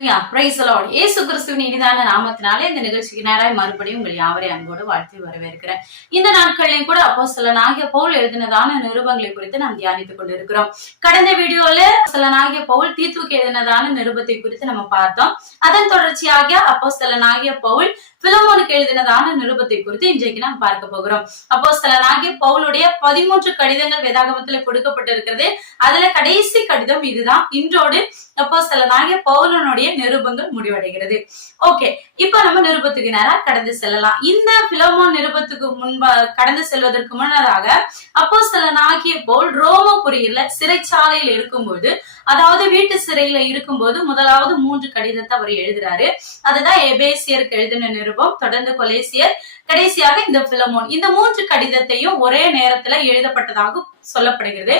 இயேசு கிறிஸ்துவின் இனிதான நாமத்தினாலே இந்த நிகழ்ச்சிக்கு நேராய் மறுபடியும் உங்கள் யாவரையும் அன்போடு வாழ்த்தி வரவேற்கிறேன். இந்த நாட்களிலும் கூட அப்போஸ்தலனாகிய பவுல் எழுதினதான நிருபங்களை குறித்து நாம் தியானித்துக் கொண்டிருக்கிறோம். கடந்த வீடியோல அப்போஸ்தலனாகிய பவுல் தீத்துவுக்கு எழுதினதான நிருபத்தை குறித்து நம்ம பார்த்தோம். அதன் தொடர்ச்சியாக அப்போஸ்தலனாகிய பவுல் பிலமோனுக்கு எழுதினதான நிருபத்தை குறித்து இன்றைக்கு நாம் பார்க்க போகிறோம். அப்போஸ்தலனாகிய பவுலுடைய 13 கடிதங்கள் வேதாகமத்துல கொடுக்கப்பட்டிருக்கிறது. அதுல கடைசி கடிதம் இதுதான். இன்றோடு அப்போஸ்தலனாகிய பவுலனுடைய நிருபங்கள் முடிவடைகிறது. ஓகே, இப்ப நம்ம நிருபத்துக்கு நேரா கடந்து செல்லலாம். இந்த பிலமோன் நிருபத்துக்கு கடந்து செல்வதற்கு முன்னதாக அப்போஸ்தலனாகிய பவுல் ரோமபுரியில சிறைச்சாலையில் இருக்கும்போது, அதாவது வீட்டு சிறையில இருக்கும்போது முதலாவது 3 கடிதத்தை அவர் எழுதுறாரு. அதுதான் எபேசியருக்கு எழுதின நிருபம், தொடர்ந்து கொலேசியர், கடைசியாக இந்த பிலமோன். இந்த 3 கடிதத்தையும் ஒரே நேரத்துல எழுதப்பட்டதாக சொல்லப்படுகிறது.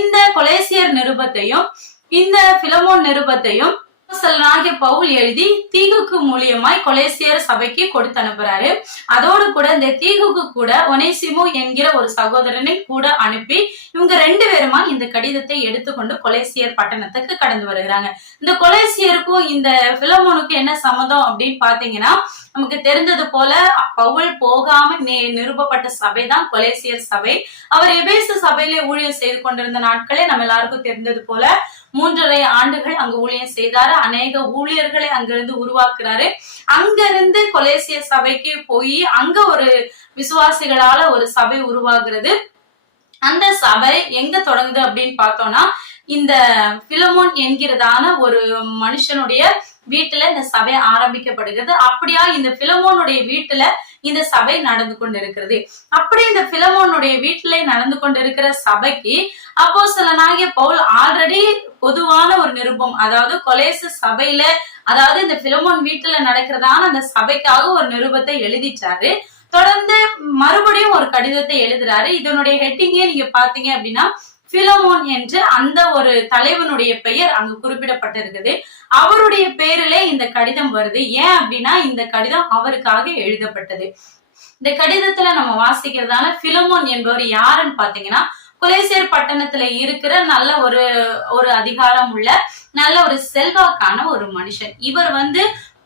இந்த கொலேசியர் நிருபத்தையும் இந்த பிலமோன் நிருபத்தையும் அப்போஸ்தலனாகிய பவுல் எழுதி தீகுக்கு மூலியமாய் கொலேசியர் சபைக்கு கொடுத்து அனுப்புறாரு. அதோடு கூட இந்த தீகுக்கு கூட ஒனேசிமு என்கிற ஒரு சகோதரனை கூட அனுப்பி இவங்க 2 பேருமா இந்த கடிதத்தை எடுத்துக்கொண்டு கொலேசியர் பட்டணத்துக்கு கடந்து வருகிறாங்க. இந்த கொலேசியருக்கும் இந்த பிலமோனுக்கும் என்ன சம்மதம் அப்படின்னு பாத்தீங்கன்னா, நமக்கு தெரிஞ்சது போல பவுல் போகாம நிறுவப்பட்ட சபை தான் கொலேசியர் சபை. அவர் எபேசு சபையிலே ஊழியம் செய்து கொண்டிருந்த நாட்களே நம்ம எல்லாருக்கும் தெரிந்தது போல 3.5 ஆண்டுகள் அங்கு ஊழியம் செய்தாரு. அநேக ஊழியர்களை அங்கிருந்து உருவாக்குறாரு. அங்கிருந்து கொலேசியர் சபைக்கு போய் அங்க ஒரு விசுவாசிகளால ஒரு சபை உருவாகிறது. அந்த சபை எங்க தொடங்குது அப்படின்னு பார்த்தோம்னா, இந்த பிலமோன் என்கிறதான ஒரு மனுஷனுடைய வீட்டுல இந்த சபை ஆரம்பிக்கப்படுகிறது. அப்படியா இந்த பிலமோனுடைய வீட்டுல இந்த சபை நடந்து கொண்டிருக்கிறது. அப்படி இந்த பிலமோனுடைய வீட்டுல நடந்து கொண்டிருக்கிற சபைக்கு அப்போஸ்தலனாகிய பவுல் ஆல்ரெடி பொதுவான ஒரு நிருபம், அதாவது கொலேசு சபையில, அதாவது இந்த பிலமோன் வீட்டுல நடக்கிறதான அந்த சபைக்காக ஒரு நிருபத்தை எழுதிட்டாரு. தொடர்ந்து மறுபடியும் ஒரு கடிதத்தை எழுதுறாரு. இதனுடைய ஹெட்டிங்கே நீங்க பாத்தீங்க அப்படின்னா, பிலமோன் என்று அந்த ஒரு தலைவனுடைய பெயர் அங்கு குறிப்பிடப்பட்டிருக்குது. அவருடைய பேரிலே இந்த கடிதம் வருது. ஏன் அப்படின்னா, இந்த கடிதம் அவருக்காக எழுதப்பட்டது. இந்த கடிதத்துல நம்ம வாசிக்கிறதான பிலமோன் என்பவர் யாருன்னு பாத்தீங்கன்னா, கொலேசியர் பட்டணத்துல இருக்கிற நல்ல ஒரு அதிகாரம் உள்ள நல்ல ஒரு செல்வாக்கான ஒரு மனுஷன். இவர்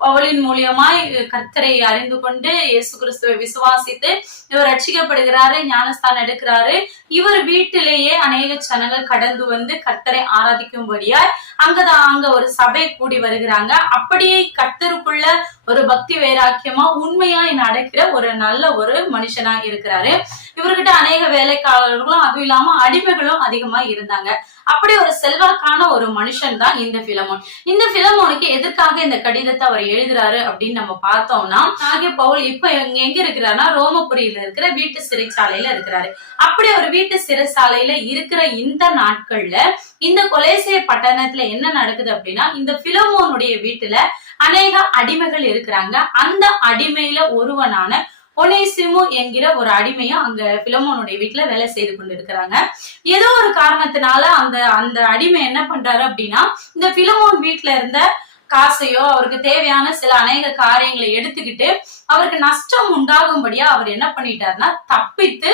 பவுலின் மூலியமாய் கர்த்தரை அறிந்து கொண்டு இயேசு கிறிஸ்துவை விசுவாசித்து இவர் ரட்சிக்கப்படுகிறாரு, ஞானஸ்தானம் எடுக்கிறாரு. இவர் வீட்டிலேயே அநேக ஜனங்கள் கடந்து கர்த்தரை ஆராதிக்கும்படியாய் அங்க ஒரு சபை கூடி வருகிறாங்க. அப்படியே கர்த்தருக்குள்ள ஒரு பக்தி வைராக்கியமா உண்மையாய் நடக்கிற ஒரு நல்ல ஒரு மனுஷனா இருக்கிறாரு. இவர்கிட்ட அநேக வேலைக்காரர்களும் அதுவும் இல்லாம அடிமைகளும் அதிகமா இருந்தாங்க. அப்படி ஒரு செல்வாக்கான ஒரு மனுஷன் தான் இந்த பிலமோன். இந்த பிலமோனுக்கு எதற்காக இந்த கடிதத்தை அவர் எழுதுறாரு அப்படின்னு நம்ம பார்த்தோம்னா, ஆகிய பவுல் இப்ப எங்க இருக்கிறாருன்னா, ரோமபுரியில இருக்கிற வீட்டு சிறைச்சாலையில இருக்கிறாரு. அப்படி ஒரு வீட்டு சிறைச்சாலையில இருக்கிற இந்த நாட்கள்ல இந்த கொலேசியர் பட்டணத்துல என்ன நடக்குது அப்படின்னா, இந்த பிலமோனுடைய வீட்டுல அநேக அடிமைகள் இருக்கிறாங்க. அந்த அடிமையில ஒருவனான ஒனேசிமு என்கிற ஒரு அடிமையும் அங்க பிலமோனுடைய வீட்டுல வேலை செய்து கொண்டு இருக்கிறாங்க. ஏதோ ஒரு காரணத்தினால அந்த அடிமை என்ன பண்றாரு அப்படின்னா, இந்த பிலமோன் வீட்டுல இருந்த காசையோ அவருக்கு தேவையான சில அநேக காரியங்களை எடுத்துக்கிட்டு அவருக்கு நஷ்டம் உண்டாகும்படியா அவர் என்ன பண்ணிட்டாருன்னா, தப்பித்து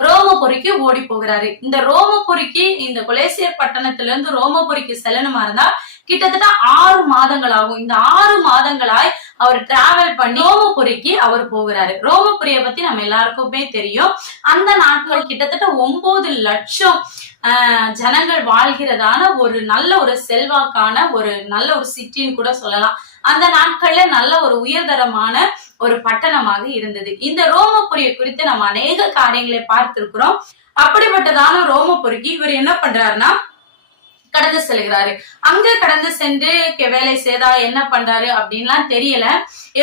ரோமபுரிக்கு ஓடி போகிறாரு. இந்த ரோமபுரிக்கு, இந்த கொலேசியர் பட்டணத்துல இருந்து ரோமபுரிக்கு செல்லணுமா இருந்தா கிட்டத்தட்ட 6 மாதங்கள் ஆகும். இந்த 6 மாதங்களாய் அவர் டிராவல் பண்ணி ரோமபுரிக்கு அவர் போகிறாரு. ரோமபுரிய பத்தி நம்ம எல்லாருக்குமே தெரியும். அந்த நாட்கள் கிட்டத்தட்ட 9 லட்சம் ஜனங்கள் வாழ்கிறதான ஒரு நல்ல ஒரு செல்வாக்கான ஒரு நல்ல ஒரு சிட்டின்னு கூட சொல்லலாம். அந்த நாட்கள்ல நல்ல ஒரு உயர்தரமான ஒரு பட்டணமாக இருந்தது. இந்த ரோமபுரியை குறித்து நம்ம அநேக காரியங்களை பார்த்திருக்கிறோம். அப்படிப்பட்டதான ரோமபுரிக்கு இவர் என்ன பண்றாருன்னா கடந்து செல்கிறாரு. அங்க கடந்து சென்று வேலை செய்தா என்ன பண்றாரு அப்படின்லாம் தெரியல.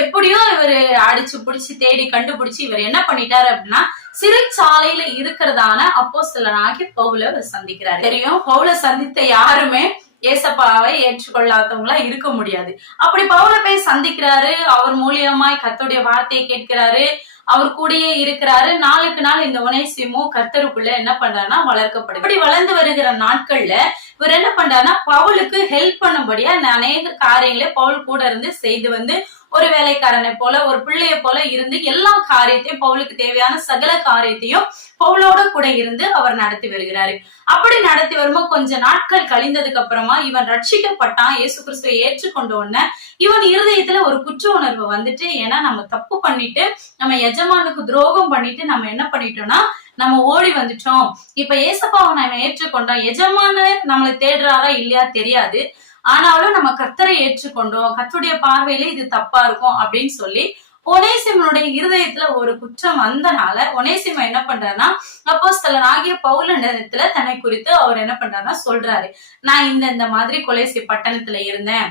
எப்படியோ இவரு அடிச்சு புடிச்சு தேடி கண்டுபிடிச்சு இவர் என்ன பண்ணிட்டாரு அப்படின்னா, சிறைச்சாலையில இருக்கிறதான அப்போஸ்தலனாகிய பவுலை அவர் சந்திக்கிறாரு. தெரியும், பவுலை சந்தித்த யாருமே ஏசப்பாவை ஏற்றுக்கொள்ளாதவங்களா இருக்க முடியாது. அப்படி பவுலை போய் சந்திக்கிறாரு. அவர் மூலியமாய் கர்த்தருடைய வார்த்தையை கேட்கிறாரு. அவர் கூடயே இருக்கிறாரு. நாளுக்கு நாள் இந்த ஒனேசிமு கர்த்தருக்குள்ள என்ன பண்றாருன்னா வளர்க்கப்படுது. இப்படி வளர்ந்து வருகிற நாட்கள்ல இவர் என்ன பண்றாருன்னா பவுலுக்கு ஹெல்ப் பண்ணும்படியா அநேக காரியங்களே பவுல் கூட இருந்து செய்து வந்து ஒரு வேலைக்காரனை போல ஒரு பிள்ளைய போல இருந்து எல்லா காரியத்தையும் பவுலுக்கு தேவையான சகல காரியத்தையும் பவுலோட கூட இருந்து அவர் நடத்தி வருகிறாரு. அப்படி நடத்தி வரும்போது கொஞ்ச நாட்கள் கழிந்ததுக்கு அப்புறமா இவன் ரட்சிக்கப்பட்டான், இயேசு கிறிஸ்துவை ஏற்றுக்கொண்ட உடனே இவன் இருதயத்துல ஒரு குற்ற உணர்வு வந்துட்டு, ஏன்னா நம்ம தப்பு பண்ணிட்டு நம்ம எஜமானுக்கு துரோகம் பண்ணிட்டு நம்ம என்ன பண்ணிட்டோம்னா நம்ம ஓடி வந்துட்டோம். இப்ப ஏசப்பாவை நம்ம ஏற்றுக்கொண்டோம், எஜமான நம்மளை தேடுறாரா இல்லையா தெரியாது, ஆனாலும் நம்ம கர்த்தரை ஏற்றுக்கொண்டோம், கர்த்தருடைய பார்வையில இது தப்பா இருக்கும் அப்படின்னு சொல்லி ஒனேசிமனுடைய இருதயத்துல ஒரு குற்றம் வந்தனால ஒனேசிம என்ன பண்றாருன்னா அப்போஸ்தலனாகிய பவுலிடத்துல தன்னை குறித்து அவர் என்ன பண்றாருன்னா சொல்றாரு, நான் இந்த மாதிரி கொலேசி பட்டணத்துல இருந்தேன்,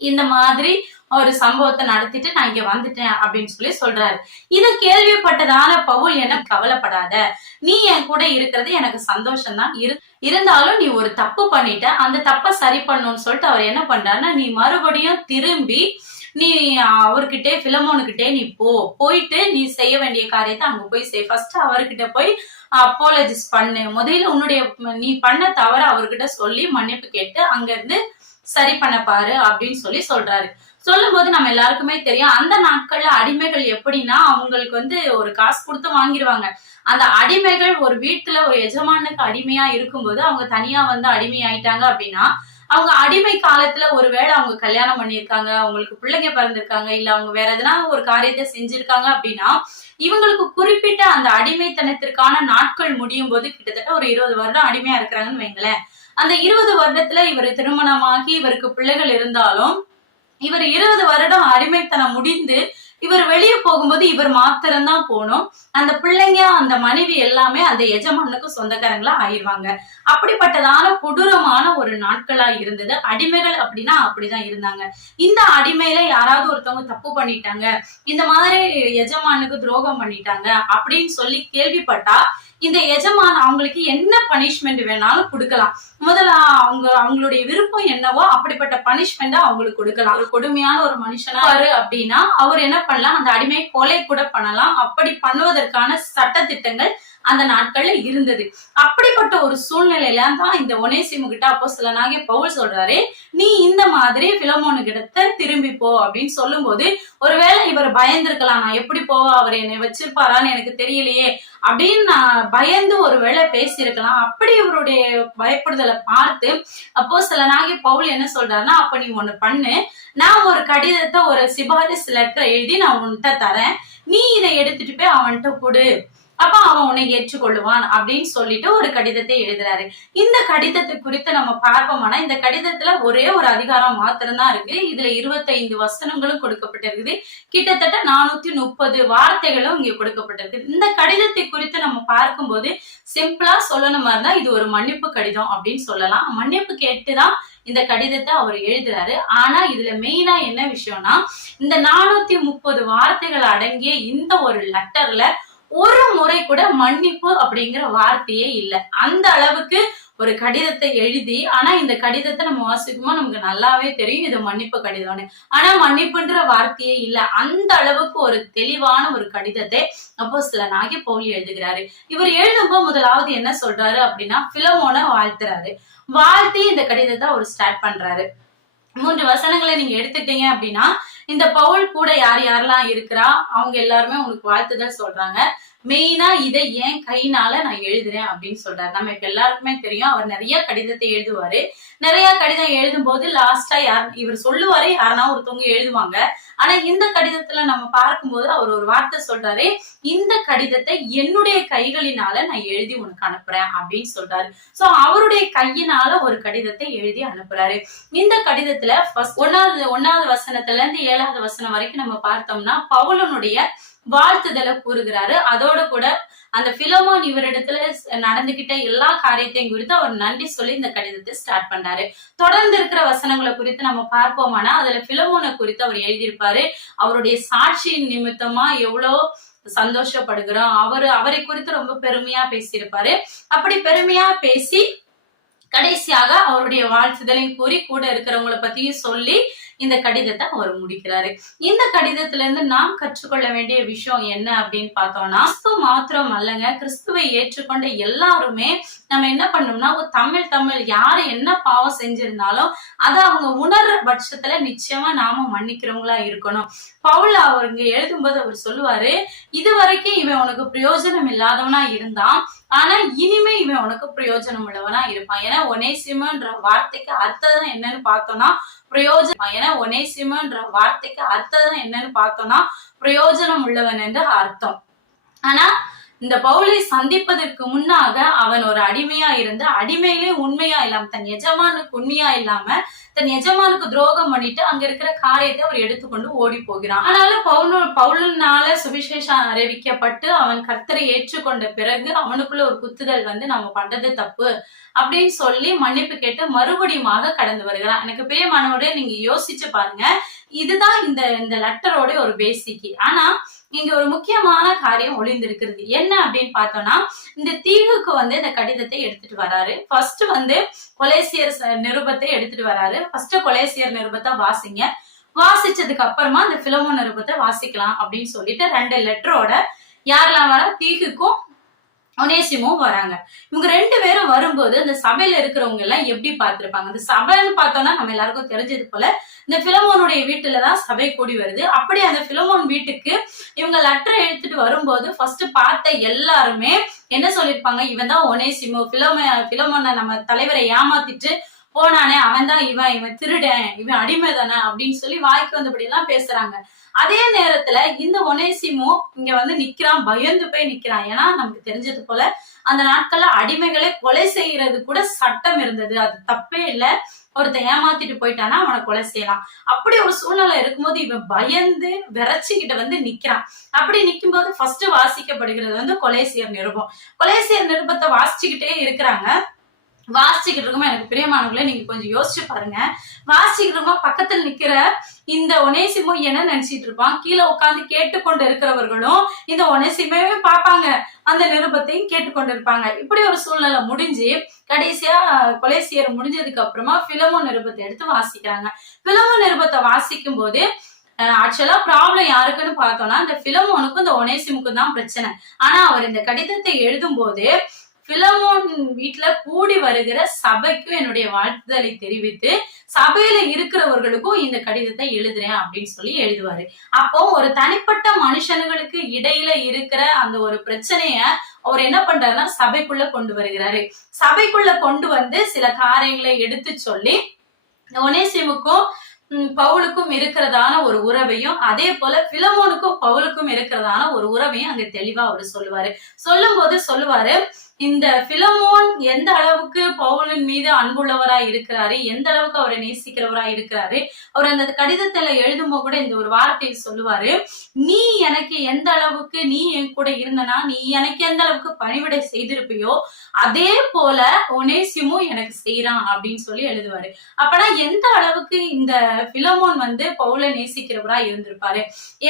இந்த மாதிரி ஒரு சம்பவத்தை நடத்திட்டு நான் இங்க வந்துட்டேன் அப்படின்னு சொல்லி சொல்றாரு. இதை கேள்விப்பட்டதான பவுல் என்ன, கவலைப்படாத, நீ என் கூட இருக்கிறது எனக்கு சந்தோஷம் தான், இருந்தாலும் நீ ஒரு தப்பு பண்ணிட்ட, அந்த தப்பை சரி பண்ணணும்னு சொல்லிட்டு அவர் என்ன பண்றாருன்னா நீ மறுபடியும் திரும்பி நீ அவர்கிட்ட பிலமோனுக்கிட்டே நீ போயிட்டு நீ செய்ய வேண்டிய காரியத்தை அங்க போய் செய், ஃபர்ஸ்ட் அவர்கிட்ட போய் அப்பாலஜிஸ் பண்ணு, முதல்ல உன்னுடைய நீ பண்ண தவிர அவர்கிட்ட சொல்லி மன்னிப்பு கேட்டு அங்க இருந்து சரி பண்ண பாரு அப்படின்னு சொல்லி சொல்றாரு. சொல்லும் போது நம்ம எல்லாருக்குமே தெரியும், அந்த நாட்கள்ல அடிமைகள் எப்படின்னா அவங்களுக்கு வந்து ஒரு காசு கொடுத்து வாங்கிடுவாங்க. அந்த அடிமைகள் ஒரு வீட்டுல ஒரு எஜமானுக்கு அடிமையா இருக்கும்போது அவங்க தனியா வந்து அடிமை ஆயிட்டாங்க அப்படின்னா அவங்க அடிமை காலத்துல ஒருவேளை அவங்க கல்யாணம் பண்ணியிருக்காங்க, அவங்களுக்கு பிள்ளைங்க பிறந்திருக்காங்க, இல்ல அவங்க வேற எதனா ஒரு காரியத்தை செஞ்சிருக்காங்க அப்படின்னா இவங்களுக்கு குறிப்பிட்ட அந்த அடிமைத்தனத்திற்கான நாட்கள் முடியும் போது கிட்டத்தட்ட ஒரு 20 வருடம் அடிமையா இருக்கிறாங்கன்னு வைங்களேன். அந்த 20 வருடத்துல இவர் திருமணமாகி இவருக்கு பிள்ளைகள் இருந்தாலும் இவர் 20 வருடம் அடிமைத்தனம் முடிந்து இவர் வெளியே போகும்போது இவர் மாத்திரம்தான் போகணும். அந்த பிள்ளைங்க அந்த மனைவி எல்லாமே அந்த எஜமானுக்கு சொந்தக்காரங்களா ஆயிடுவாங்க. அப்படிப்பட்டதான கொடூரமான ஒரு நாட்களா இருந்தது. அடிமைகள் அப்படின்னா அப்படிதான் இருந்தாங்க. இந்த அடிமையில யாராவது ஒருத்தவங்க தப்பு பண்ணிட்டாங்க, இந்த மாதிரி எஜமானுக்கு துரோகம் பண்ணிட்டாங்க அப்படின்னு சொல்லி கேள்விப்பட்டா இந்த எஜமான் அவங்களுக்கு என்ன பனிஷ்மெண்ட் வேணாலும் கொடுக்கலாம். முதல்ல அவங்களுடைய விருப்பம் என்னவோ அப்படிப்பட்ட பனிஷ்மெண்ட் அவங்களுக்கு கொடுக்கலாம். ஒரு கொடுமையான ஒரு மனுஷனா அப்படின்னா அவர் என்ன பண்ணலாம், அந்த அடிமையை கொலை கூட பண்ணலாம். அப்படி பண்ணுவதற்கான சட்ட திட்டங்கள் அந்த நாட்கள்ல இருந்தது. அப்படிப்பட்ட ஒரு சூழ்நிலையில தான் இந்த ஒனேசிமு கிட்ட அப்போஸ்தலனாகிய பவுல் சொல்றாரு, நீ இந்த மாதிரி பிலமோனு கிட்ட திரும்பி போ அப்படின்னு சொல்லும் போது ஒருவேளை இவர் பயந்திருக்கலாம், நான் எப்படி போவா, அவர் என்னை வச்சிருப்பாரான்னு எனக்கு தெரியலையே அப்படின்னு நான் பயந்து ஒருவேளை பேசியிருக்கலாம். அப்படி இவருடைய பயப்படுதலை பார்த்து அப்போஸ்தலனாகிய பவுல் என்ன சொல்றாருன்னா, அப்ப நீ ஒண்ணு பண்ணு, நான் ஒரு கடிதத்தை ஒரு சிபாரிசு லெட்டர் எழுதி நான் உன்கிட்ட தரேன், நீ இதை எடுத்துட்டு போய் அவன்கிட்ட கொடு, அப்ப அவன் உன்னை ஏற்றுக்கொள்ளுவான் அப்படின்னு சொல்லிட்டு ஒரு கடிதத்தை எழுதுறாரு. இந்த கடிதத்தை குறித்து நம்ம பார்ப்போம்னா இந்த கடிதத்துல ஒரே ஒரு அதிகாரம் மாத்திரம்தான் இருக்கு. இதுல 25 வசனங்களும் கொடுக்கப்பட்டிருக்குது. கிட்டத்தட்ட 430 வார்த்தைகளும் இங்க கொடுக்கப்பட்டிருக்கு. இந்த கடிதத்தை குறித்து நம்ம பார்க்கும்போது சிம்பிளா சொல்லணுமா இருந்தா இது ஒரு மன்னிப்பு கடிதம் அப்படின்னு சொல்லலாம். மன்னிப்பு கேட்டுதான் இந்த கடிதத்தை அவர் எழுதுறாரு. ஆனா இதுல மெயினா என்ன விஷயம்னா இந்த 430 வார்த்தைகள் அடங்கிய இந்த ஒரு லெட்டர்ல ஒரு முறை கூட மன்னிப்பு அப்படிங்கிற வார்த்தையே இல்லை. அந்த அளவுக்கு ஒரு கடிதத்தை எழுதி, ஆனா இந்த கடிதத்தை நம்ம வாசிக்கும்போது நமக்கு நல்லாவே தெரியும் இது மன்னிப்பு கடிதம்னு. ஆனா மன்னிப்புன்ற வார்த்தையே இல்லை. அந்த அளவுக்கு ஒரு தெளிவான ஒரு கடிதத்தை அப்போஸ்தலனாகிய பவுல் எழுதுகிறாரு. இவர் எழுதும்போது முதலாவது என்ன சொல்றாரு அப்படின்னா பிலமோனை வாழ்த்துறாரு. வாழ்த்தி இந்த கடிதத்தை அவர் ஸ்டார்ட் பண்றாரு. 3 வசனங்களை நீங்க எடுத்துட்டீங்க அப்படின்னா இந்த பவுல் கூட யார் யாரெல்லாம் இருக்கிறா அவங்க எல்லாருமே உங்களுக்கு வாழ்த்துதல் சொல்றாங்க. மெயினா இதை ஏன் கையினால நான் எழுதுறேன் அப்படின்னு சொல்றாரு. நம்ம இப்ப எல்லாருக்குமே தெரியும் அவர் நிறைய கடிதத்தை எழுதுவாரு. நிறைய கடிதம் எழுதும் போது லாஸ்டா இவர் சொல்லுவாரு, யாருன்னா ஒருத்தவங்க எழுதுவாங்க. ஆனா இந்த கடிதத்துல நம்ம பார்க்கும்போது அவர் ஒரு வார்த்தை சொல்றாரு, இந்த கடிதத்தை என்னுடைய கைகளினால நான் எழுதி உனக்கு அனுப்புறேன் அப்படின்னு சொல்றாரு. சோ அவருடைய கையினால ஒரு கடிதத்தை எழுதி அனுப்புறாரு. இந்த கடிதத்துல ஒன்னாவது வசனத்துல இருந்து 7வது வசனம் வரைக்கும் நம்ம பார்த்தோம்னா பவுலனுடைய வாழ்த்துதலை கூறுகிறாரு. அதோட கூட அந்த பிலமோன் இவரிடத்துல நடந்துகிட்ட எல்லா காரியத்தையும் குறித்து அவர் நன்றி சொல்லி இந்த கடிதத்தை ஸ்டார்ட் பண்றாரு. தொடர்ந்து இருக்கிற வசனங்களை குறித்து நம்ம பார்ப்போமானா அதுல பிலமோனை குறித்து அவர் எழுதியிருப்பாரு. அவருடைய சாட்சியின் நிமித்தமா எவ்வளவு சந்தோஷப்படுகிறோம், அவரை குறித்து ரொம்ப பெருமையா பேசியிருப்பாரு. அப்படி பெருமையா பேசி கடைசியாக அவருடைய வாழ்த்துதலையும் கூறி கூட இருக்கிறவங்களை பத்தியும் சொல்லி இந்த கடிதத்தை அவர் முடிக்கிறாரு. இந்த கடிதத்துல இருந்து நாம் கற்றுக்கொள்ள வேண்டிய விஷயம் என்ன அப்படின்னு பார்த்தோம்னா, கிறிஸ்துவ மாத்திரம் அல்லங்க, கிறிஸ்துவை ஏற்றுக்கொண்ட எல்லாருமே நம்ம என்ன பண்ணோம்னா, ஒரு தமிழ் யாரு என்ன பாவம் செஞ்சிருந்தாலும் அதை அவங்க உணர்ற பட்சத்துல நிச்சயமா நாம மன்னிக்கிறவங்களா இருக்கணும். பவுல் அவருங்க எழுதும்போது அவர் சொல்லுவாரு, இது வரைக்கும் இவன் உனக்கு பிரயோஜனம் இல்லாதவனா இருந்தான், ஆனா இனிமே இவன் உனக்கு பிரயோஜனம் உள்ளவனா இருப்பான். ஏன்னா ஒனேசிமன்ற வார்த்தைக்கு அர்த்தம் என்னன்னு பார்த்தோம்னா பிரயோஜனம் உள்ளவன் என்று அர்த்தம். ஆனா இந்த பவுலை சந்திப்பதற்கு முன்னாக அவன் ஒரு அடிமையா இருந்து, அடிமையிலே உண்மையா இல்லாம, தன் எஜமானுக்கு உண்மையா இல்லாம தன் எஜமானுக்கு துரோகம் பண்ணிட்டு அங்க இருக்கிற காரியத்தை அவர் எடுத்துக்கொண்டு ஓடி போகிறான். ஆனாலும் பவுலினால சுவிசேஷம் அறிவிக்கப்பட்டு அவன் கர்த்தரை ஏற்றுக்கொண்ட பிறகு அவனுக்குள்ள ஒரு குத்துதல் வந்து நம்ம பண்றது தப்பு அப்படின்னு சொல்லி மன்னிப்பு கேட்டு மறுபடியுமாக கடந்து வருகிறான். எனக்கு பிரியமானவரே, நீங்க யோசிச்சு பாருங்க, இதுதான் இந்த லெட்டரோட ஒரு பேசிக். ஆனா இங்க ஒரு முக்கியமான காரியம் ஒளிந்திருக்கிறது. என்ன அப்படின்னு பார்த்தோம்னா, இந்த தீகுக்கு வந்து இந்த கடிதத்தை எடுத்துட்டு வராரு. ஃபர்ஸ்ட் வந்து கொலேசியர் நிருபத்தை எடுத்துட்டு வராரு. ஃபர்ஸ்ட் கொலேசியர் நிருபத்தை வாசிங்க, வாசிச்சதுக்கு அப்புறமா இந்த பிலமோன் நிருபத்தை வாசிக்கலாம் அப்படின்னு சொல்லிட்டு 2 லெட்டரோட யாரெல்லாம் வர, தீகுக்கும் ஒனேசிமும் வராங்க. இவங்க 2 பேரும் வரும்போது அந்த சபையில இருக்கிறவங்க எல்லாம் எப்படி பார்த்திருப்பாங்க? அந்த சபைன்னு பார்த்தோம்னா நம்ம எல்லாருக்கும் தெரிஞ்சது போல இந்த பிலமோனுடைய வீட்டுலதான் சபை கூடி வருது. அப்படி அந்த பிலமோன் வீட்டுக்கு இவங்க லெட்டர் எடுத்துட்டு வரும்போது ஃபர்ஸ்ட் பார்த்த எல்லாருமே என்ன சொல்லிருப்பாங்க, இவன் தான் ஒனேசிமோ, பிலமோனை நம்ம தலைவரை ஏமாத்திட்டு போனானே, அவன் தான் இவன் திருடன், இவன் அடிமை தானே அப்படின்னு சொல்லி வாய்க்கு வந்தபடி எல்லாம் பேசுறாங்க. அதே நேரத்துல இந்த ஒனேசிமோ இங்க வந்து நிக்கிறான், பயந்து போய் நிக்கிறான். ஏன்னா நமக்கு தெரிஞ்சது போல அந்த நாட்கள்ல அடிமைகளை கொலை செய்யறது கூட சட்டம் இருந்தது, அது தப்பே இல்லை. ஒருத்தன் ஏமாத்திட்டு போயிட்டானா அவனை கொலை செய்யலாம். அப்படி ஒரு சூழ்நிலை இருக்கும்போது இவன் பயந்து விரைச்சுக்கிட்ட வந்து நிக்கிறான். அப்படி நிக்கும் போது ஃபர்ஸ்ட் வாசிக்கப்படுகிறது வந்து கொலேசியர் நிருபம். கொலேசியர் நிருபத்தை வாசிச்சுக்கிட்டே இருக்கிறாங்க. வாசிச்சுக்கிட்டு இருக்கோமா, எனக்கு பிரியமானவங்களே நீங்க கொஞ்சம் யோசிச்சு பாருங்க. வாசிக்கிட்டு இருக்கோமா, பக்கத்துல நிக்கிற இந்த ஒனேசிமோ என்ன நினைச்சிட்டு இருப்பான், கீழே உட்கார்ந்து கேட்டுக்கொண்டு இருக்கிறவர்களும் இந்த ஒனேசிமாவே பார்ப்பாங்க, அந்த நிருபத்தையும் கேட்டுக்கொண்டு இருப்பாங்க. இப்படி ஒரு சூழ்நிலை முடிஞ்சு கடைசியா கொலேசியர் முடிஞ்சதுக்கு அப்புறமா பிலமோன் நிருபத்தை எடுத்து வாசிக்கிறாங்க. பிலமோன் நிருபத்தை வாசிக்கும் போது ஆக்சுவலா ப்ராப்ளம் யாருக்குன்னு பார்த்தோம்னா, இந்த பிலமோனுக்கும் இந்த ஒனேசிமுக்கும் தான் பிரச்சனை. ஆனா அவர் இந்த கடிதத்தை எழுதும் போது பிலமோன் வீட்டுல கூடி வருகிற சபைக்கும் என்னுடைய வாழ்த்துதலை தெரிவித்து சபையில இருக்கிறவர்களுக்கும் இந்த கடிதத்தை எழுதுறேன் அப்படின்னு சொல்லி எழுதுவாரு. அப்போ ஒரு தனிப்பட்ட மனுஷனுங்களுக்கு இடையில இருக்கிற அந்த ஒரு பிரச்சனைய அவர் என்ன பண்றாருன்னா சபைக்குள்ள கொண்டு வருகிறாரு. சபைக்குள்ள கொண்டு வந்து சில காரியங்களை எடுத்து சொல்லி ஒனேசிமுக்கும் பவுலுக்கும் இருக்கிறதான ஒரு உறவையும், அதே போல பிலமோனுக்கும் பவுலுக்கும் இருக்கிறதான ஒரு உறவையும் அங்க தெளிவா அவர் சொல்லுவாரு. சொல்லும் போது சொல்லுவாரு, இந்த பிலமோன் எந்த அளவுக்கு பவுலின் மீது அன்புள்ளவரா இருக்கிறாரு, எந்த அளவுக்கு அவரை நேசிக்கிறவரா இருக்கிறாரு. அவர் அந்த கடிதத்துல எழுதும்போது கூட இந்த ஒரு வார்த்தையை சொல்லுவாரு, நீ எனக்கு எந்த அளவுக்கு நீ என் கூட இருந்தனா, நீ எனக்கு எந்த அளவுக்கு பணிவிடை செய்திருப்பியோ அதே போல ஒனேசிமும் எனக்கு செய்யறான் அப்படின்னு சொல்லி எழுதுவாரு. அப்பனா எந்த அளவுக்கு இந்த பிலமோன் வந்து பவுலை நேசிக்கிறவரா இருந்திருப்பாரு,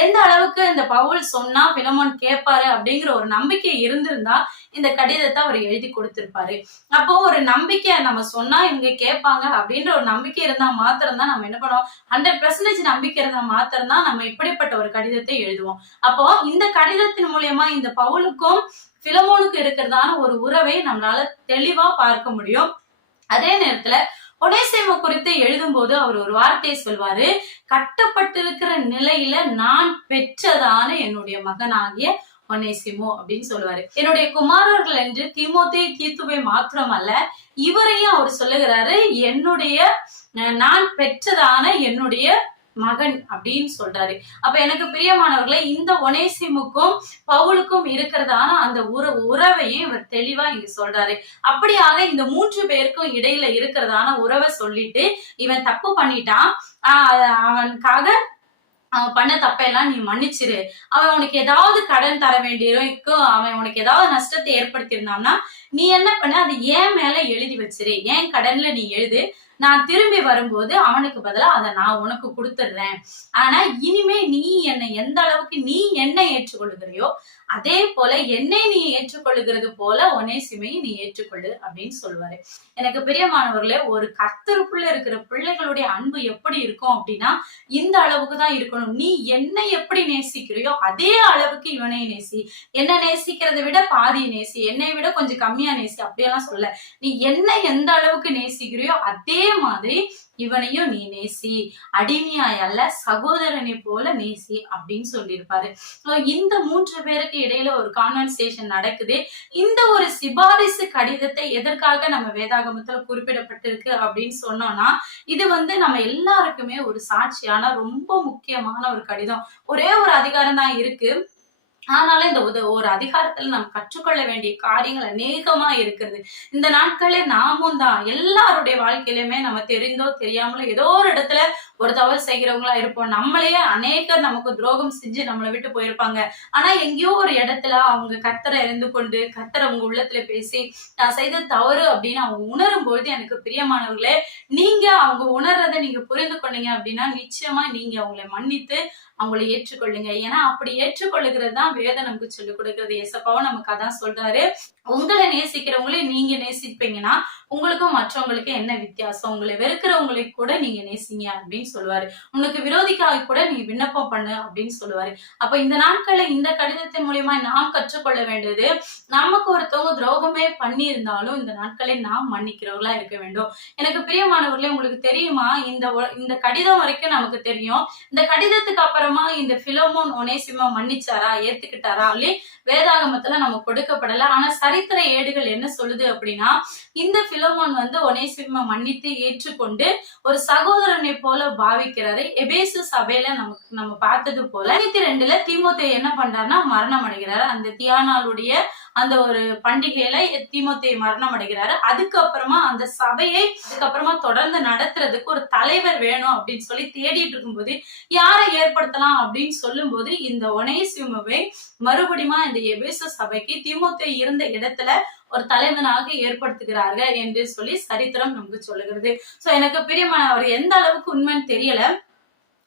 எந்த அளவுக்கு இந்த பவுல் சொன்னா பிலமோன் கேட்பாரு அப்படிங்கிற ஒரு நம்பிக்கை இருந்திருந்தா இந்த கடிதத்தை அவர் எழுதி கொடுத்திருப்பாரு. அப்போ ஒரு நம்பிக்கை நம்ம சொன்னா இவங்க கேட்பாங்க அப்படின்ற ஒரு நம்பிக்கை இருந்தா மாத்திரம் தான் நம்ம என்ன பண்ணுவோம், 100% நம்பிக்கை இருந்தா மாத்திரம் தான் நம்ம இப்படிப்பட்ட ஒரு கடிதத்தை எழுதுவோம். அப்போ இந்த கடிதத்தின் மூலியமா இந்த பவுலுக்கும் பிலமோனுக்கு இருக்கிறதான ஒரு உறவை நம்மளால தெளிவா பார்க்க முடியும். அதே நேரத்துல ஒனேசிமு குறித்து எழுதும் போது அவர் ஒரு வார்த்தையை சொல்வாரு, கட்டப்பட்டிருக்கிற நிலையில நான் பெற்றதான என்னுடைய மகனாகிய ஒனேசிமு அப்படின்னு சொல்லுவாரு. என்னுடைய குமாரர்கள் என்று தீமோத்தேயு தீத்துவை மாத்திரமல்ல, இவரையும் அவர் சொல்லுகிறாரு, நான் பெற்றதான என்னுடைய மகன் அப்படின்னு சொல்றாரு. அப்ப எனக்கு பிரியமானவர்களே, இந்த ஒனேசிமுக்கும் பவுலுக்கும் இருக்கிறதான அந்த உறவையும் இவர் தெளிவா இங்க சொல்றாரு. அப்படியாக இந்த 3 பேருக்கும் இடையில இருக்கிறதான உறவை சொல்லிட்டு, இவன் தப்பு பண்ணிட்டான், அவனுக்காக அவன் பண்ண தப்பெல்லாம் நீ மன்னிச்சிரு, அவன் உனக்கு ஏதாவது கடன் தர வேண்டியிருக்கும், அவன் உனக்கு ஏதாவது நஷ்டத்தை ஏற்படுத்தி இருந்தான்னா நீ என்ன பண்ண, அது ஏன் மேல எழுதி வச்சிரு, ஏன் கடன்ல நீ எழுது, நான் திரும்பி வரும்போது அவனுக்கு பதிலா அதை நான் உனக்கு கொடுத்துடுறேன். ஆனா இனிமே நீ என்னை எந்த அளவுக்கு நீ என்னை ஏற்றுக்கொள்ளுகிறையோ அதே போல என்னை நீ ஏற்றுக்கொள்ளுகிறது போல ஒனேசிமையை நீ ஏற்றுக்கொள்ளு அப்படின்னு சொல்லுவாரு. எனக்கு பிரியமானவர்களே, ஒரு கர்த்தருக்குள்ள இருக்கிற பிள்ளைகளுடைய அன்பு எப்படி இருக்கும் அப்படின்னா இந்த அளவுக்கு தான் இருக்கணும். நீ என்னை எப்படி நேசிக்கிறியோ அதே அளவுக்கு இவனை நேசி. என்ன நேசிக்கிறதை விட பாதி நேசி, என்னை விட கொஞ்சம் கம்மியா நேசி அப்படியெல்லாம் சொல்ல. நீ என்னை எந்த அளவுக்கு நேசிக்கிறியோ அதே மாதிரி இவனையும் நீ நேசி, அடிமையாய் அல்ல சகோதரனை போல நேசி அப்படின்னு சொல்லியிருப்பாரு. இந்த 3 பேருக்கு இடையில ஒரு கான்வர்சேஷன் நடக்குது. இந்த ஒரு சிபாரிசு கடிதத்தை எதற்காக நம்ம வேதாகமத்துல குறிப்பிடப்பட்டிருக்கு அப்படின்னு சொன்னோம்னா, இது நம்ம எல்லாருக்குமே ஒரு சாட்சியான ரொம்ப முக்கியமான ஒரு கடிதம். ஒரே ஒரு அதிகாரம் தான் இருக்கு. ஆனாலும் இந்த ஒரு அதிகாரத்துல நம்ம கற்றுக்கொள்ள வேண்டிய காரியங்கள் அநேகமா இருக்கிறது. இந்த நாட்களே நாமும் தான் எல்லாருடைய வாழ்க்கையிலுமே நம்ம தெரிந்தோ தெரியாமலோ ஏதோ ஒரு இடத்துல ஒரு தவறு செய்கிறவங்களா இருப்போம். நம்மளையே அநேகர் நமக்கு துரோகம் செஞ்சு நம்மளை விட்டு போயிருப்பாங்க. ஆனா எங்கேயோ ஒரு இடத்துல அவங்க கர்த்தரை அறிந்து கொண்டு கர்த்தரை அவங்க உள்ளத்துல பேசி நான் செய்த தவறு அப்படின்னு அவங்க உணரும் பொழுது, எனக்கு பிரியமானவர்களே, நீங்க அவங்க உணர்றதை நீங்க புரிந்து கொண்டீங்க அப்படின்னா நிச்சயமா நீங்க அவங்களை மன்னித்து அவங்களை ஏற்றுக்கொள்ளுங்க. ஏன்னா அப்படி ஏற்றுக்கொள்ளுகிறது தான் வேதம் நமக்கு சொல்லிக் கொடுக்கிறது. ஏசப்பாவும் நமக்கு அதான் சொல்றாரு, உங்களை நேசிக்கிறவங்களையும் நீங்க நேசிப்பீங்கன்னா உங்களுக்கும் மற்றவங்களுக்கும் என்ன வித்தியாசம், உங்களை வெறுக்கிறவங்களை கூட நீங்க நேசிங்க அப்படின்னு சொல்லுவாரு. உனக்கு விரோதிக்காக கூட நீ விண்ணப்பம் பண்ணு அப்படின்னு சொல்லுவாரு. அப்ப இந்த நாட்கள்ல இந்த கடிதத்தின் மூலியமா நாம் கற்றுக்கொள்ள வேண்டியது, நமக்கு ஒருத்தவங்க துரோகமே பண்ணி இருந்தாலும் இந்த நாட்களை நாம் மன்னிக்கிறவர்களா இருக்க வேண்டும். எனக்கு பிரியமானவர்களே, உங்களுக்கு தெரியுமா, இந்த கடிதம் வரைக்கும் நமக்கு தெரியும். இந்த கடிதத்துக்கு அப்புறமா இந்த பிலோமோன் ஒனேசிமா மன்னிச்சாரா, ஏத்துக்கிட்டாரா அப்படி வேதாகமத்துல நம்ம கொடுக்கப்படல. ஆனா சரித்திர ஏடுகள் என்ன சொல்லுது அப்படின்னா, இந்த பிலோமோன் ஒனேசிமா மன்னித்து ஏற்றுக்கொண்டு ஒரு சகோதரனை போல பாவிக்கிறாரு. எபேசு சபையில நம்ம பார்த்தது போல 2ல தீமோத்தேயு என்ன பண்றாருன்னா மரணம் அடைகிறாரு. அந்த தியானாளுடைய அந்த ஒரு பண்டிகையில தீமோத்தேயு மரணம் அடைகிறாரு. அதுக்கப்புறமா அந்த சபையை அதுக்கப்புறமா தொடர்ந்து நடத்துறதுக்கு ஒரு தலைவர் வேணும் அப்படின்னு சொல்லி தேடிட்டு இருக்கும்போது யாரை ஏற்படுத்தலாம் அப்படின்னு சொல்லும் போது இந்த ஒனேசிமாவை மறுபடியும் இந்த எபேசு சபைக்கு தீமோத்தேயு இருந்த இடத்துல ஒரு தலைவனாக ஏற்படுத்துகிறார்கள் என்று சொல்லி சரித்திரம் நமக்கு சொல்லுகிறது. சோ எனக்கு பிரியமான அவர் எந்த அளவுக்கு உண்மைன்னு தெரியல.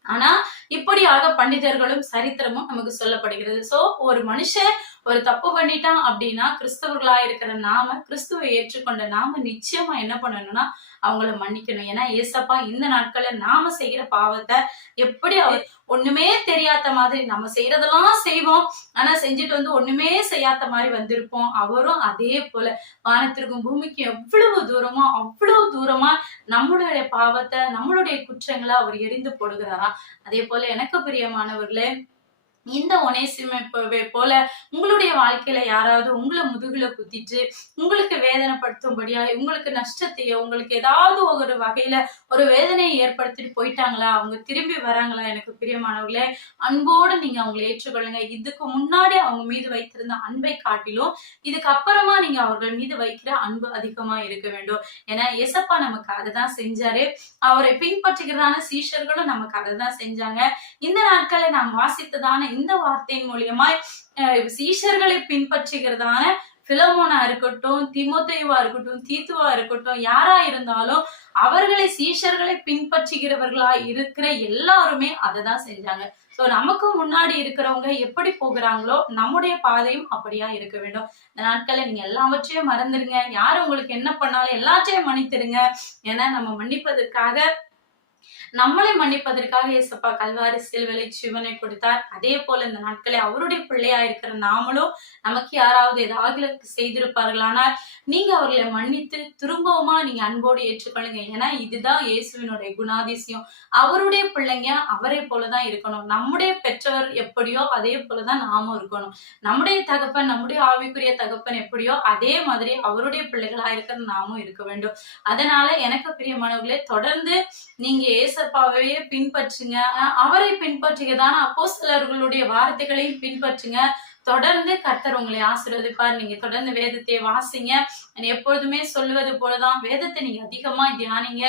ஆனா இப்படியாக பண்டிதர்களும் சரித்திரமும் நமக்கு சொல்லப்படுகிறது. சோ ஒரு மனுஷன் ஒரு தப்பு பண்ணிட்டான் அப்படின்னா கிறிஸ்தவர்களா இருக்கிற நாம, கிறிஸ்துவை ஏற்றுக்கொண்ட நாம நிச்சயமா என்ன பண்ணணும்னா அவங்கள மன்னிக்கணும். ஏன்னா ஏசப்பா இந்த நாட்கள்ல நாம செய்யற பாவத்தை எப்படி அவர் ஒண்ணுமே தெரியாத மாதிரி நம்ம செய்யறதெல்லாம் செய்வோம், ஆனா செஞ்சுட்டு ஒண்ணுமே செய்யாத மாதிரி வந்திருப்போம். அவரும் அதே போல வானத்திற்கும் பூமிக்கு எவ்வளவு தூரமோ அவ்வளவு தூரமா நம்மளுடைய பாவத்தை நம்மளுடைய குற்றங்களை அவர் எரிந்து போடுகிறாரா. அதே போல எனக்கு பிரியமானவர்களே, இந்த ஒனேசிமை போல உங்களுடைய வாழ்க்கையில யாராவது உங்களை முதுகுல குத்திட்டு உங்களுக்கு வேதனைப்படுத்தும்படியா உங்களுக்கு நஷ்டத்தையோ உங்களுக்கு ஏதாவது ஒரு வகையில ஒரு வேதனையை ஏற்படுத்திட்டு போயிட்டாங்களா, அவங்க திரும்பி வராங்களா, எனக்கு பிரியமானவர்களே, அன்போடு நீங்க அவங்களை ஏற்றுக்கொள்ளுங்க. இதுக்கு முன்னாடி அவங்க மீது வைத்திருந்த அன்பை காட்டிலும் இதுக்கு அப்புறமா நீங்க அவர்கள் மீது வைக்கிற அன்பு அதிகமா இருக்க வேண்டும். ஏன்னா ஏசப்பா நமக்கு அதைதான் செஞ்சாரு. அவரை பின்பற்றுகிறதான சீஷர்களும் நமக்கு அதைதான் செஞ்சாங்க. இந்த நாட்களை நாம் வாசித்ததான இந்த வார்த்தையின் மூலியமாய் சீஷர்களை பின்பற்றுகிறதான பிலமோனா இருக்கட்டும், தீமோத்தேயுவா இருக்கட்டும், தீத்துவா இருக்கட்டும், யாரா இருந்தாலும் அவர்களை சீஷர்களை பின்பற்றுகிறவர்களா இருக்கிற எல்லாருமே அததான் செஞ்சாங்க. சோ நமக்கு முன்னாடி இருக்கிறவங்க எப்படி போகிறாங்களோ நம்முடைய பாதையும் அப்படியா இருக்க வேண்டும். இந்த நாட்களை நீங்க எல்லாவற்றையும் மறந்துடுங்க. யாரு உங்களுக்கு என்ன பண்ணாலும் எல்லாத்தையும் மன்னித்துருங்க. ஏன்னா நம்ம மன்னிப்பதற்காக நம்மளை மன்னிப்பதற்காக ஏசப்பா கல்வாரி சிலுவையிலே ஜீவனை கொடுத்தார். அதே போல இந்த நாட்களை அவருடைய பிள்ளையா இருக்கிற நாமளும் நமக்கு யாராவது ஏதாவது செய்திருப்பார்களானால் நீங்க அவர்களை மன்னித்து திரும்பவுமா நீங்க அன்போடு ஏற்றுக்கொள்ளுங்க. ஏன்னா இதுதான் இயேசுவினுடைய குணாதிசயம். அவருடைய பிள்ளைங்க அவரை போலதான் இருக்கணும். நம்முடைய பெற்றவர் எப்படியோ அதே போலதான் நாமும் இருக்கணும். நம்முடைய தகப்பன், நம்முடைய ஆவிக்குரிய தகப்பன் எப்படியோ அதே மாதிரி அவருடைய பிள்ளைகளா இருக்கிற நாமும் இருக்க வேண்டும். அதனால எனக்கு பிரியமானவர்களே, தொடர்ந்து நீங்க ஏசப்பாவையே பின்பற்றுங்க. அவரை பின்பற்றுகிறதான அப்போஸ்தலர்களுடைய வார்த்தைகளையும் பின்பற்றுங்க. தொடர்ந்து கர்த்தர் உங்களை ஆசீர்வதிப்பார். நீங்க தொடர்ந்து வேதத்தை வாசிங்க. எப்பொழுதுமே சொல்லுவது போலதான் வேதத்தை நீங்க அதிகமா தியானிங்க.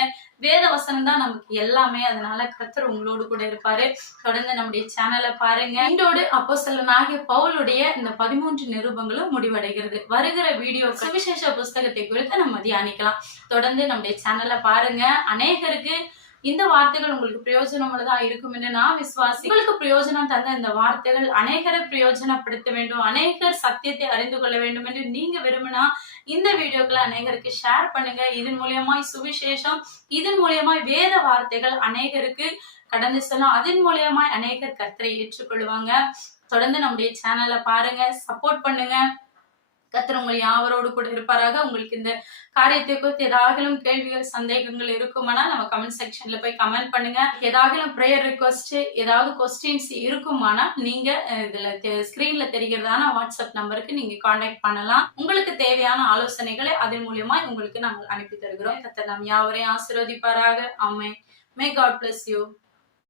வேத வசனம் தான் நமக்கு எல்லாமே. அதனால கர்த்தர் உங்களோடு கூட இருப்பாரு. தொடர்ந்து நம்முடைய சேனலை பாருங்க. இன்றோடு அப்போஸ்தலனாகிய பவுலுடைய இந்த 13 நிருபங்களும் முடிவடைகிறது. வருகிற வீடியோ சுவிசேஷ புஸ்தகத்தை குறித்து நம்ம தியானிக்கலாம். தொடர்ந்து நம்முடைய சேனலை பாருங்க. அநேகருக்கு இந்த வார்த்தைகள் உங்களுக்கு பிரயோஜனமுள்ளதா இருக்கும் என்று நான் விசுவாசி. உங்களுக்கு பிரயோஜனம் தந்த இந்த வார்த்தைகள் அநேகரை பிரயோஜனப்படுத்த வேண்டும், அநேகர் சத்தியத்தை அறிந்து கொள்ள வேண்டும் என்று நீங்க விரும்பினா இந்த வீடியோக்களை அநேகருக்கு ஷேர் பண்ணுங்க. இதன் மூலியமாய் சுவிசேஷம், இதன் மூலியமாய் வேத வார்த்தைகள் அநேகருக்கு கடந்து செல்லும். அதன் மூலியமாய் அநேகர் கர்த்தரை ஏற்றுக்கொள்வாங்க. தொடர்ந்து நம்முடைய சேனலை பாருங்க, சப்போர்ட் பண்ணுங்க. கர்த்தர் உங்கள் யாவரோடு கூட இருப்பாராக. உங்களுக்கு இந்த காரியத்தை குறித்து ஏதாகிலும் கேள்விகள் சந்தேகங்கள் இருக்குமானா நம்ம கமெண்ட் செக்ஷன்ல போய் கமெண்ட் பண்ணுங்க. ஏதாகிலும் ப்ரேயர் ரிக்வெஸ்ட், ஏதாவது கொஸ்டின்ஸ் இருக்குமானா நீங்க இதுல ஸ்கிரீன்ல தெரிகிறதான வாட்ஸ்அப் நம்பருக்கு நீங்க கான்டாக்ட் பண்ணலாம். உங்களுக்கு தேவையான ஆலோசனைகளை அதன் மூலியமா உங்களுக்கு நாங்கள் அனுப்பி தருகிறோம். கர்த்தர் நம் யாவரையும் ஆசீர்வதிப்பாராக. ஆமென். May God bless you.